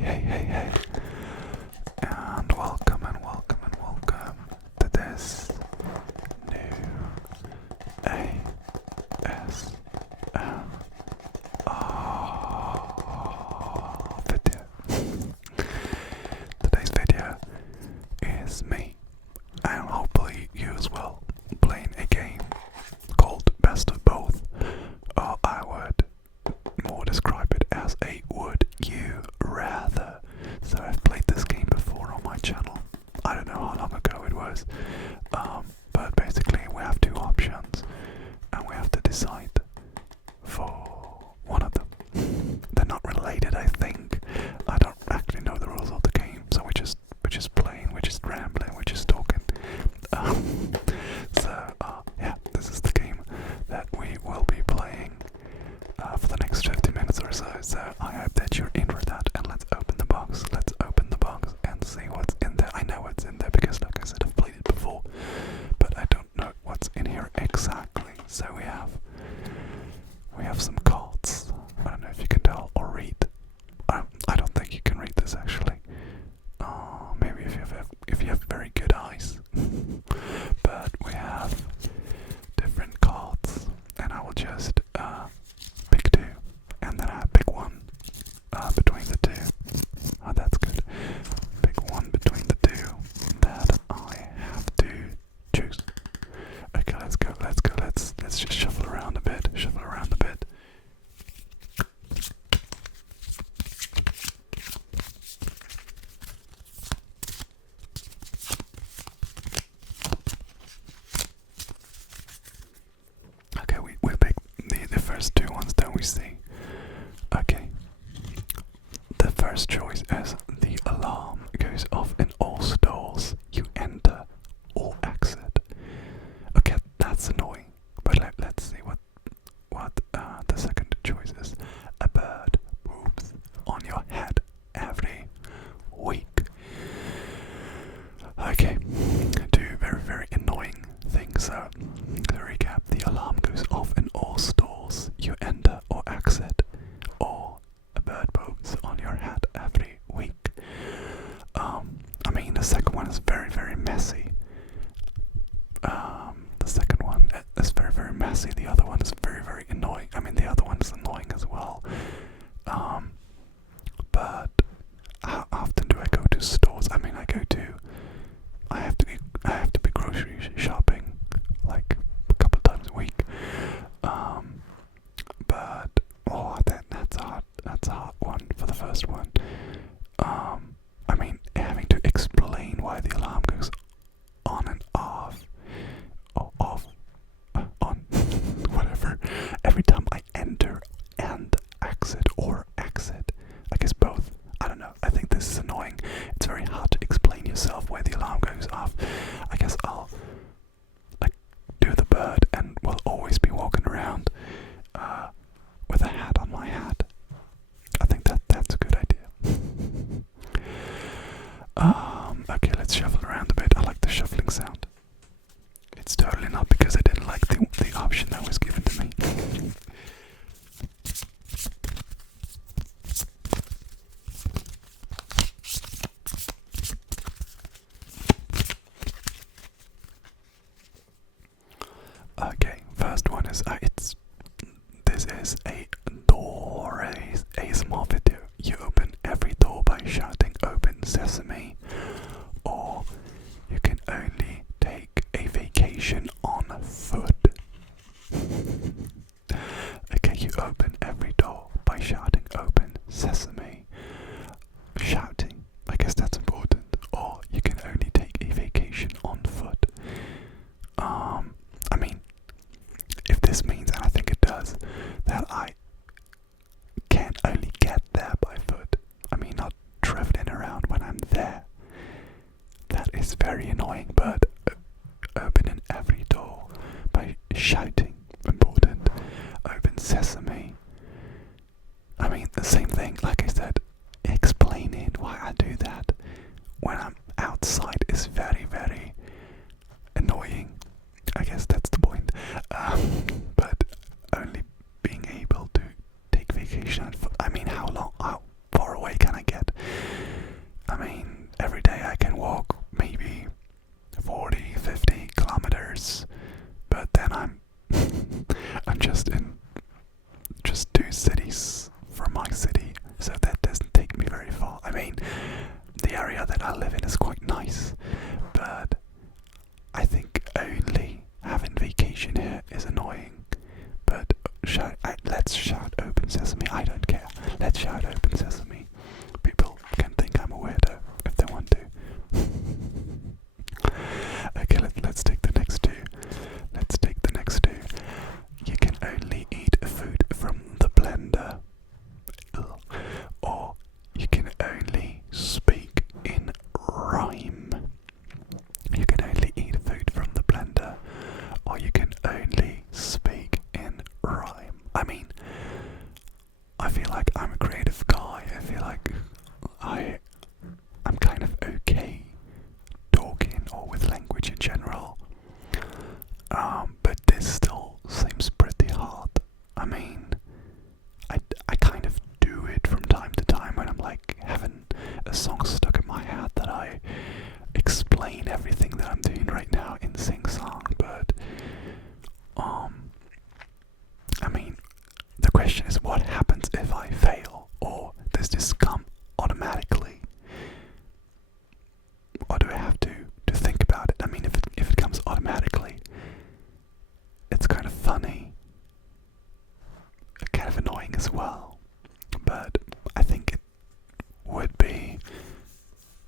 Hey, and welcome to this new ASMR video. Today's video is me, and hopefully you as well, playing a game called Best of Both, or I would more describe it as a would you rather. So I've played this game before on my channel. I don't know how long ago it was, but basically we have two options and we have to decide for one of them. They're not related, I think. I don't actually know the rules of the game, so we're just playing, we're just rambling, we're just talking. Yeah, this is the game that we will be playing for the next 50 minutes or so. So I hope that you're in for that, and let's open the box. Let's open the box and see what's in there. I know what's in there because, like I said, I've played it before, but I don't know what's in here exactly. So we have some cards. I don't know if you can tell or read. I don't think you can read this actually. Maybe if you have very good eyes. But we have different cards, and I will just pick two, and then I pick one between the two. Oh, that's good. Pick one between the two that I have to choose. Okay, let's go. Let's just shuffle around a bit. Okay, we picked the first two ones that we see. Okay. The first choice is the alarm goes off in all stalls you enter or exit. Okay, that's annoying. But let's see what the second choice is. A bird poops on your head every week. Okay, two very, very annoying things. So, to recap, the alarm goes off in all stores you enter or exit, or a bird poops on your head every week. I mean, the second one is very, very messy. The second one is very, very messy. The other one is very, very annoying. I mean, the other one is annoying as well. But how often do I go to stores? I mean, I have to be grocery shopping like a couple times a week. But that's a hard one for the first one. I mean, having to explain why the alarm goes on and off, or off, on, whatever, every time I enter and exit, or exit. I guess both. I don't know. I think this is annoying. It's very hard to explain yourself why the alarm goes off. I guess I'll do the bird, and will always be walking around with a hat on my head. I think that's a good idea. Okay, let's shuffle around a bit. I like the shuffling sound. It's totally not because I didn't like the option that was given to me. Okay, first one is this is a door ASMR video. You open every door by shouting "Open Sesame," or you can only take a vacation on foot. Okay, you open every door by shouting "Open Sesame." Shouting, I guess that's important. Or you can only take a vacation on foot. I mean, if this means, and I think it does, that I can only get there by foot, I mean not traveling around when I'm there, that is very annoying. But opening every door by shouting, important. Open Sesame, I mean the same thing. Like I said, explaining why I do that when I'm outside is very, very annoying. I guess that's the point. But only being able to take vacation. I mean, how far away can I get? just 2 cities from my city, so that doesn't take me very far. I mean, the area that I live in is quite nice, but I think only having vacation here is annoying. But let's shout open sesame. I don't care. Let's shout open sesame. People can think I'm a weirdo if they want to. Okay, let's take the next two. Let's take the next two. You can only eat food from the blender. Or you can only speak in rhyme. You can only eat food from the blender, or you can only speak in rhyme. I mean, I feel like I'm a creative guy. I feel like I'm kind of okay talking or with language in general. But this still seems pretty hard. I mean, I kind of do it from time to time when I'm like having a song stuck in my head that I explain everything that I'm doing right now in sing-song, but I mean, the question is, what happens if I fail, or does this come automatically, or do I have to think about it? I mean, if it comes automatically, it's kind of funny, kind of annoying as well, but I think it would be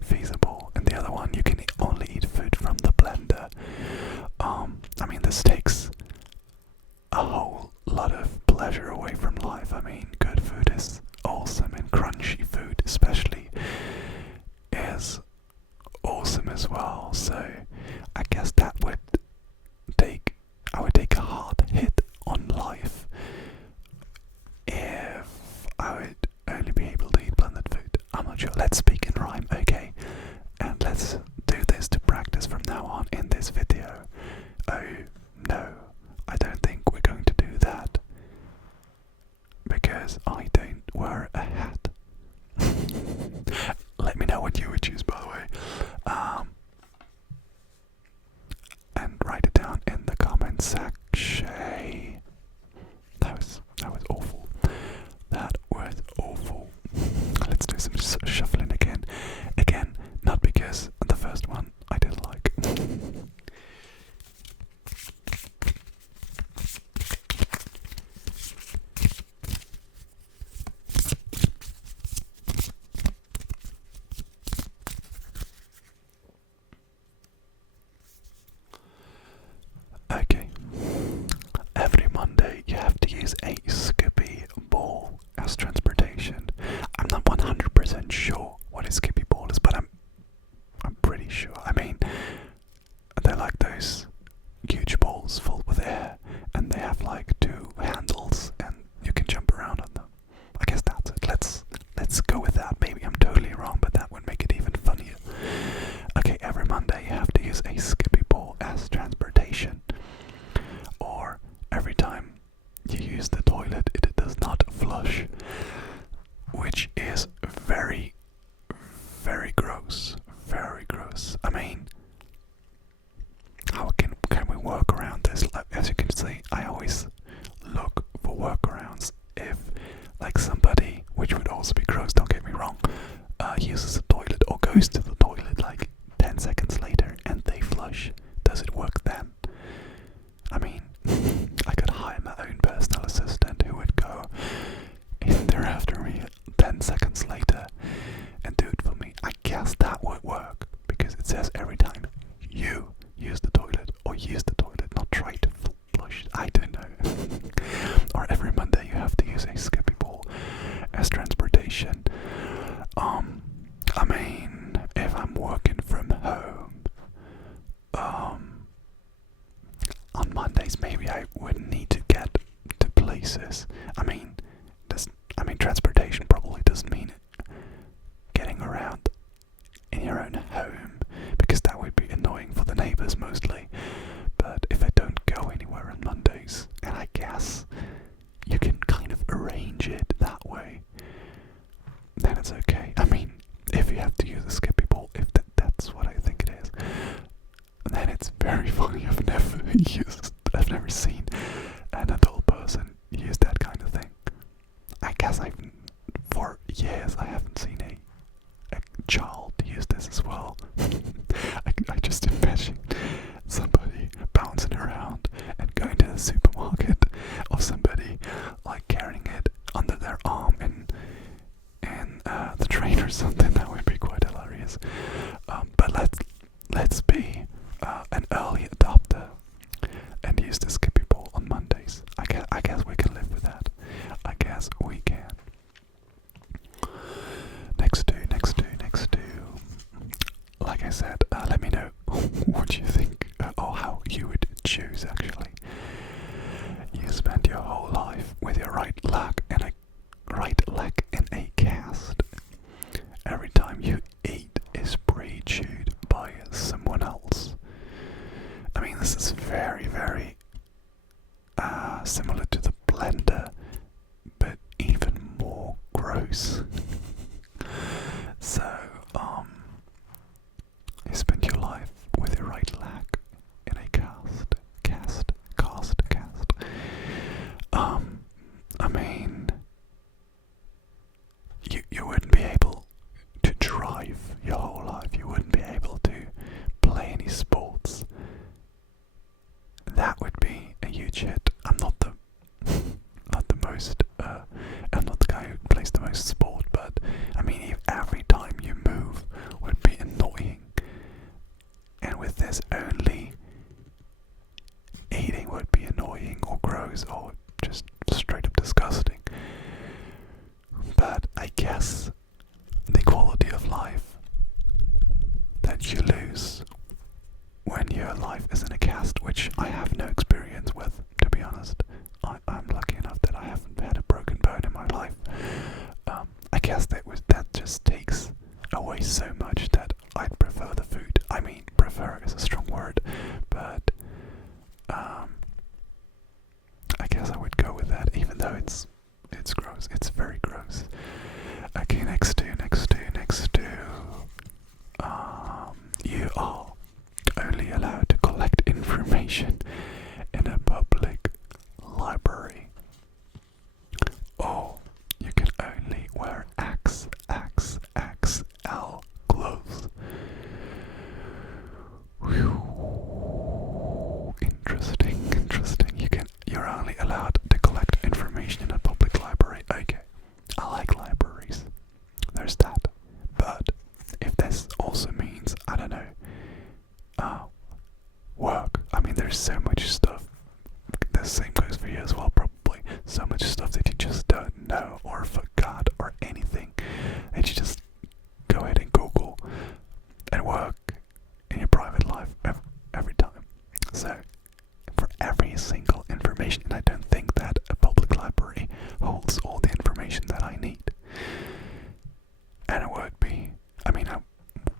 feasible. And the other one, you can only eat food from the blender. I mean, this takes a whole lot of pleasure away from life. I mean, good food is awesome, and crunchy food especially is awesome as well. So I guess I would take a hard hit on life if I would only be able to eat blended food. I'm not sure. Let's speak in rhyme, okay? And let's do this to practice from now on in this video. Oh no, I don't think we're going to do that, because I don't wear a hat. Let me know what you would choose, by the way. And write it down in the comment section. That was awful. That was awful. Let's do some shuffling again. Again, not because the first one I didn't like. Okay. Every Monday you have to use a Skippy ball as transportation. I'm not 100% sure what a Skippy ball is, but I'm pretty sure. I mean, they're like those huge balls filled with air, and they have like 2 handles, and you can jump around on them. I guess that's it. Let's go with that. Maybe I'm totally wrong, but that would make it even funnier. Okay, every Monday you have to use a Skippy ball as transportation. Or every time you use the toilet, it does not flush, which is very, very gross. Very gross. I mean, how can we work around this? As you can see, I always look for workarounds. If like somebody, which would also be gross, don't get me wrong, uses the toilet or goes to the toilet like 10 seconds later and they flush, does it work then? I mean, I could hire my own personal assistant who would go in there after me 10 seconds later and do it for me. I guess that would work, because it says every time you use the toilet, or use the toilet, not try to flush. I don't know. Or every Monday you have to use a Skippy ball as transportation. I mean, if I'm working from home, on Mondays maybe I would need to get to places. I mean, transportation probably doesn't mean getting around in your own home, because that would be annoying for the neighbors mostly. But if I don't go anywhere on Mondays, and I guess you can kind of arrange it that way, then it's okay. I mean, if you have to use a Skippy ball, if that's what I think it is, then it's very funny. I've never seen an adult person a supermarket of somebody like carrying it under their arm in the train or something. That would be quite hilarious. But let's be an early adopter and use the Skippy Ball on Mondays. I guess we can live with that. I guess we can. Next two. Like I said, let me know what you think, or how you would choose actually. You spend your whole life with your right leg in a cast. Every time you eat is pre-chewed by someone else. I mean, this is very, very similar to the blender, but even more gross. So, you spend your life with your right leg in a cast. I mean, you wouldn't be able to drive your whole life. You wouldn't be able to play any sports. That would be a huge hit. I'm not the most. I'm not the guy who plays the most sport, but I mean, if every time you move would be annoying, and with this only, eating would be annoying or gross or just straight up disgusting. But I guess the quality of life that you lose when your life is in a cast, which I have no experience with, to be honest. I'm lucky enough that I haven't had a broken bone in my life. I guess that just takes away so much that I'd prefer the food. I mean, prefer is a strong word, but I guess I would go with that, even though it's gross. It's very gross. Okay, next two. You are only allowed to collect information in a public library, or you can only wear XXXL clothes. Whew. Interesting. You're only allowed to collect information in a public library. Okay, I like libraries. There's that. But if this also means, I don't know, work. I mean, there's so much stuff. The same goes for you as well, probably. So much stuff that you just don't know or forgot or anything. And you just go ahead and Google and work in your private life every time. So, for every single information, and I don't think that a public library holds all the information that I need. And it would be, I mean, I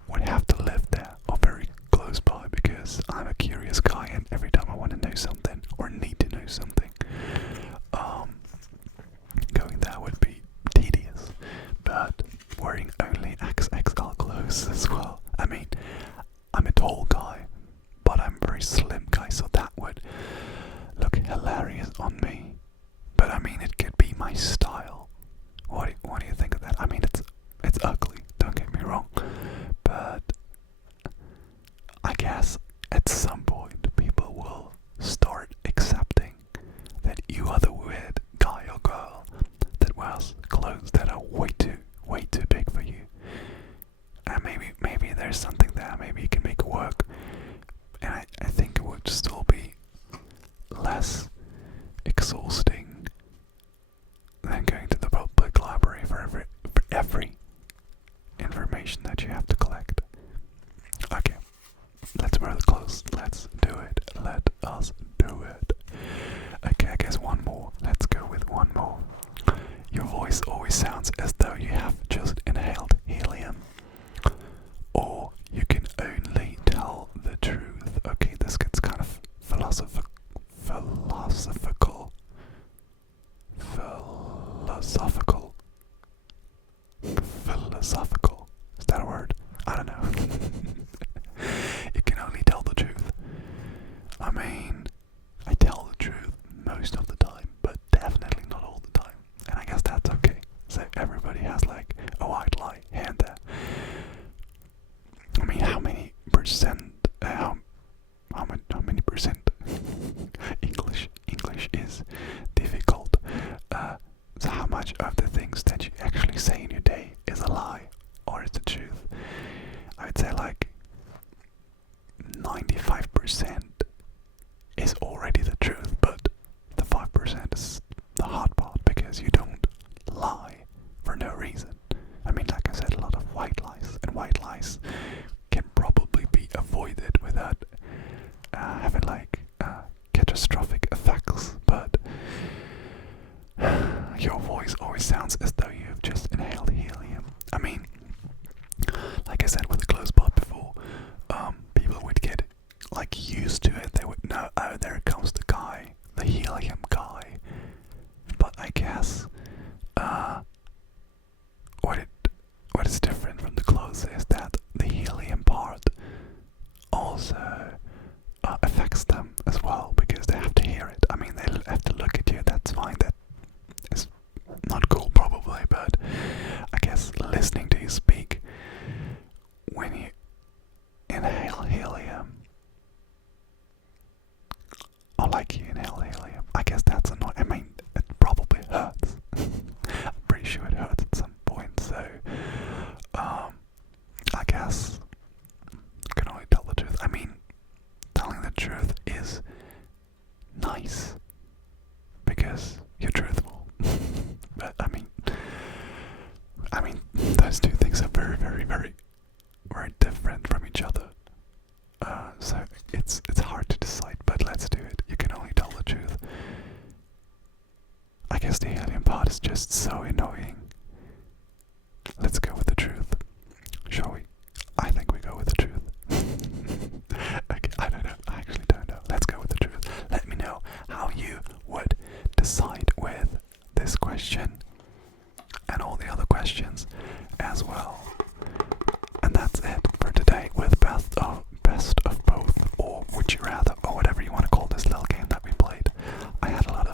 would have to live there or very close by, because I'm a curious guy, and every time I want to know something or need to know something, going there would be tedious. But wearing only XXL clothes as well. I mean, I'm a tall guy, but I'm a very slim guy, so that would look hilarious on me. But I mean, it could be my style. What do you think of that? I mean, it's ugly, don't get me wrong, but I guess at some point people will start accepting that you are the weird guy or girl that wears clothes that are way too big for you. And maybe there's something there. Maybe you can make it work. And I think it would still be less exhausting than going to the public library for every information that you have to collect. Okay, let's wear the clothes. Let's do it. Let us do it. Okay, I guess one more. Let's go with one more. Your voice always sounds as though you have just inhaled helium. Or you can only tell the truth. Okay, this gets kind of philosophical. Is that a word? I don't know. You can only tell the truth. I mean, I tell the truth is difficult. So how much of the things that you actually say in your day is a lie or is the truth? I would say like 95% is already the truth, but the 5% is the hard part because you don't lie for no reason. I mean, like I said, a lot of white lies, and white lies can probably be avoided without having like catastrophic effects, but your voice always sounds as though you have just inhaled helium. I mean, like I said with the close part before, people would get like used to it. They would know, oh, there comes the guy, the helium guy. But I guess what is different from the clothes is that the helium part also affects them as well because they have to hear it. I mean, they have to look at you. That's fine. That is not cool, probably, but I guess listening to you speak when you inhale helium, or like you inhale helium, I guess that's annoying. I mean, it probably hurts. I'm pretty sure it hurts at some point, so I guess I can only tell the truth. I mean, telling the truth is nice because you're truthful. But I mean, those two things are very, very, very, very different from each other. So it's hard to decide, but let's do it. You can only tell the truth. I guess the alien part is just so annoying. Let's go with the truth, shall we? I think we go with the truth. Okay, I don't know. I actually don't know. Let's go with the truth. Let me know how you would decide with this question and all the other questions as well. And that's it for today with best of both, or would you rather, or whatever you want to call this little game that we played. I had a lot